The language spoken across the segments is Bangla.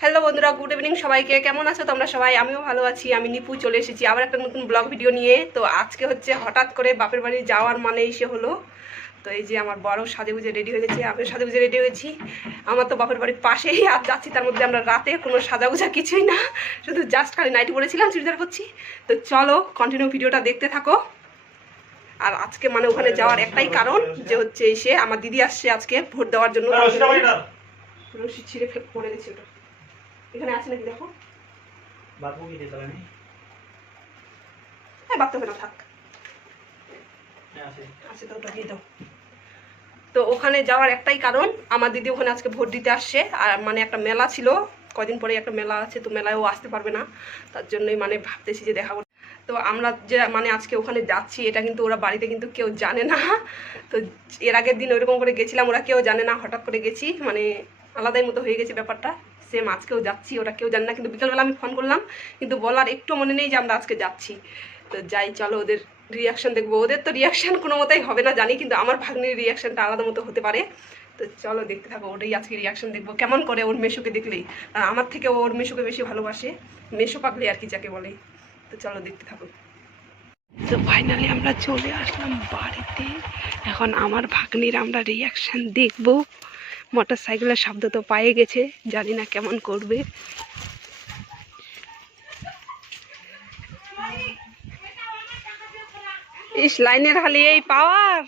হ্যালো বন্ধুরা, গুড ইভিনিং সবাইকে। কেমন আছো তোমরা সবাই? আমিও ভালো আছি। আমি নিপু চলে এসেছি আবার একটা নতুন ব্লগ ভিডিও নিয়ে। তো আজকে হচ্ছে হঠাৎ করে বাপের বাড়ি যাওয়ার মানে এসে হলো। তো এই যে আমার বড় সাজেগুজে রেডি হয়ে গেছে, আমিও সাজেগুজে রেডি হয়েছি। আমার তো বাপের বাড়ির পাশেই আর যাচ্ছি, তার মধ্যে আমরা রাতে কোনো সাজাগুজা কিছুই না, শুধু জাস্ট খালি নাইটি পরেছিলাম, চুড়িদার করছি। তো চলো কন্টিনিউ ভিডিওটা দেখতে থাকো। আর আজকে মানে ওখানে যাওয়ার একটাই কারণ যে হচ্ছে এসে আমার দিদি আসছে আজকে ভোট দেওয়ার জন্য। রশি ছিঁড়ে পড়ে গেছে, ওটা এখানে আছে নাকি দেখো। হ্যাঁ, বাদ হবে না, থাক, আছে তো, ওটা দিয়ে দাও। তো ওখানে যাওয়ার একটাই কারণ, আমার দিদি ওখানে আজকে ভোট দিতে আসছে। আর মানে একটা মেলা ছিল, কদিন পরে একটা মেলা আছে, তো মেলায়ও আসতে পারবে না, তার জন্যই মানে ভাবতেছি যে দেখাবো। তো আমরা যে মানে আজকে ওখানে যাচ্ছি এটা কিন্তু ওরা বাড়িতে কিন্তু কেউ জানে না। তো এর আগের দিন ওইরকম করে গেছিলাম, ওরা কেউ জানে না, হঠাৎ করে গেছি, মানে আলাদাই মতো হয়ে গেছে ব্যাপারটা। সেম আজকেও যাচ্ছি, ওরা কেউ জানে না, কিন্তু বিকালবেলা আমি ফোন করলাম, কিন্তু বলার একটু মনে নেই যে আমরা আজকে যাচ্ছি। তো যাই, চলো ওদের রিয়াকশান দেখবো। ওদের তো রিয়াকশান কোনো মতেই হবে না জানি, কিন্তু আমার ভাগ্নির রিয়াকশানটা আলাদা মতো হতে পারে। তো চলো দেখতে থাকো, ওটাই আজকে রিয়াকশান দেখবো কেমন করে ওর মেশোকে দেখলেই। আর আমার থেকে ওর মেশোকে বেশি ভালোবাসে, মেশো পাগলে আর কি যাকে বলে। তো চলো দেখতে থাকো। তো ফাইনালি আমরা চলে আসলাম বাড়িতে। এখন আমার ভাগ্নির আমরা রিয়াকশান দেখবো। মোটর সাইকেলের শব্দ তো পায়ে গেছে, জানি না কেমন করবে। ইস, লাইনের খালি এই পাওয়ার।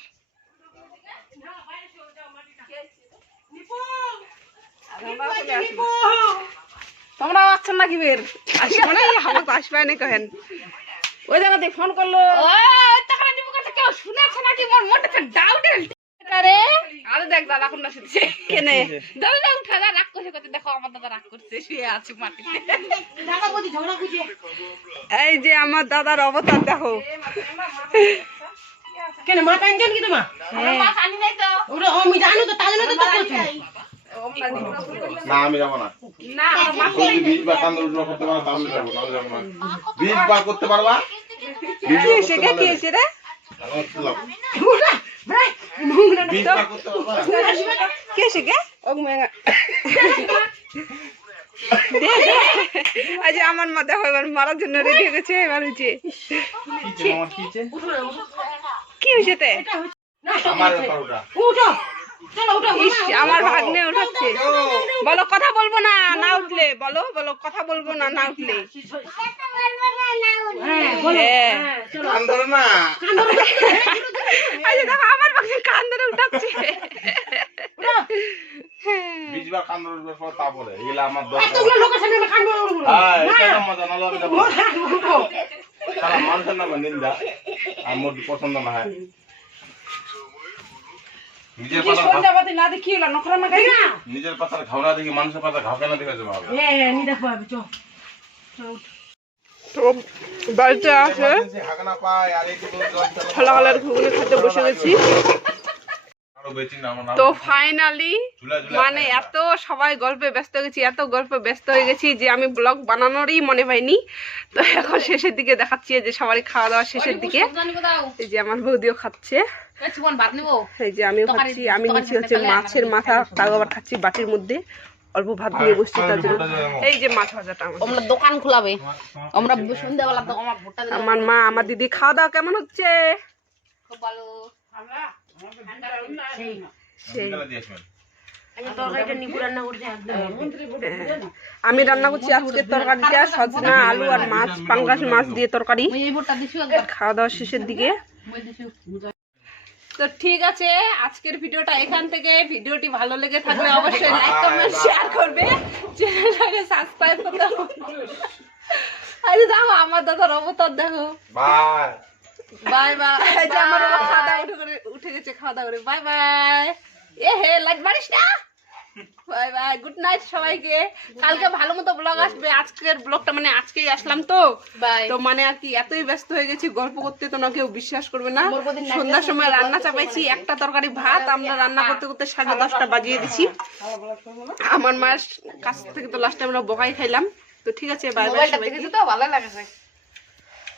তোমরা আসছেন নাকি? বের আসবো না, আসবে না কেন? ওই জায়গাতে ফোন করলো, শুনেছে নাকি? দেখ দাদা কোন শুনছে কেনে, দাদা উঠা রাগ করছে, দেখো আমার দাদা রাগ করছে, শুয়ে আছে মাটিতে। এই যে আমার দাদার অবতার দেখো। কেন মাছ আনছেন কি তোমার? মাছ আনি নাই তো। ওরা আমি জানো তো, তাই জন্য তো করছি। না আমি যাব না। না মাছ যদি বীজ বা কান্দর উঠলো করতে পারো তাহলে যাবো, তাহলে যাবো না। বীজ বার করতে পারবা? বীজ বার করতে পারবা? কি হয়েছে রে? বীজ বার করতে পারবা? কি হয়েছে কে? আজ আমার মা দেখো এবার মারার জন্য রেডি হয়ে গেছে। এবার হচ্ছে কি হয়েছে তে? আমার ব্যাপার ওটা। উঠো চলো উঠো। ইস, আমার ভাগ্নে উঠাচ্ছে। বলো কথা বলবো না, না উঠলে বলো, বলো কথা বলবো না, না উঠলে। হ্যাঁ বলো। হ্যাঁ, হ্যাঁ চলো। কান ধরো না। আজ দেখো আমার ভাগ্নে কান ধরে উঠাচ্ছে। বীজ বার কান্দর উঠবে পর তা বলে এগুলা আমার দরকার। এতগুলো লোকের সামনে আমি কান্না করব না। হ্যাঁ, এটা মজা না লাগে না। সারা মানুষের নামে নিন্দা আমার পছন্দ না হয়। নিজের পাতা সন্ধ্যাবাতি না দেখি এলা নখরা না গাই না। নিজের পাতার ঘাওড়া দেখি মানুষের পাতা ঘাও কেন দেখে যাবে? হ্যাঁ হ্যাঁ নি দেখো আমি চল। তো বাড়িতে আসে হাগনা পায় আর এই যে ফলাফলের ঘুগনি খেতে বসে গেছি। আরো বেচি না আমার নাম। তো ফাইনালি মানে এত সবাই গল্পে ব্যস্ত হয়ে গেছি, এত গল্পে ব্যস্ত হয়ে গেছি যে আমি ব্লগ বানানোরই মনে পাইনি। তো এখন শেষের দিকে দেখাচ্ছি যে সবারই খাওয়া দাওয়া শেষের দিকে। এই যে আমার বৌদিও খাচ্ছে, এই যে আমিও খাচ্ছি। আমি নিচ্ছি হচ্ছে মাছের মাথা, তাও আবার খাচ্ছি বাটির মধ্যে, অল্প ভাত নিয়ে বসছি তার জন্য। এই যে মাছ ভাজাটা আমরা দোকান খোলাবে, আমরা সন্ধ্যাবেলা তো আমার ভোটটা দিলাম। আমার মা, আমার দিদি খাওয়া দাওয়া কেমন হচ্ছে? খুব ভালো। সেই আমি তরকারিটা নিবু রান্না করছি একদম। আমি রান্না করছি আজকের তরকারিটা সজনা আলু আর মাছ, পাঙ্গাস মাছ দিয়ে তরকারি। এই ভোটটা দিছু একবার, খাওয়া দাওয়া শেষের দিকে। মই দিছু। তো ঠিক আছে, আজকের ভিডিওটা এখান থেকে। ভিডিওটি ভালো লেগে থাকলে অবশ্যই লাইক কমেন্ট শেয়ার করবে, চ্যানেলটাকে সাবস্ক্রাইব করতে হবে। আরে দেখো আমার দাদার অবতার দেখো। Bye bye bye. এই যে আমার বাবা খাওয়া দাওয়া উঠে গেছে, খাওয়া দাওয়া করে বাই বাই। এ হে লাইট মারিস না। বাই বাই, গুড নাইট সবাইকে। কালকে ভালো মতো ব্লগ আসবে। আজকের ব্লগটা মানে আজকেই আসলাম তো, বাই। তো মানে আর কি এতই ব্যস্ত হয়ে গেছি গল্প করতে, তো না কেউ বিশ্বাস করবে না। সন্ধ্যার সময় রান্না চাপাইছি, একটা তরকারি ভাত আমরা রান্না করতে করতে 10:30 বাজিয়ে দিছি। আমার মার কাছ থেকে তো লাস্টে আমরা বকাই খাইলাম। তো ঠিক আছে, বাই বাই মোবাইলটা সবাইকে। দেখেছো তো ভালো লাগেছে।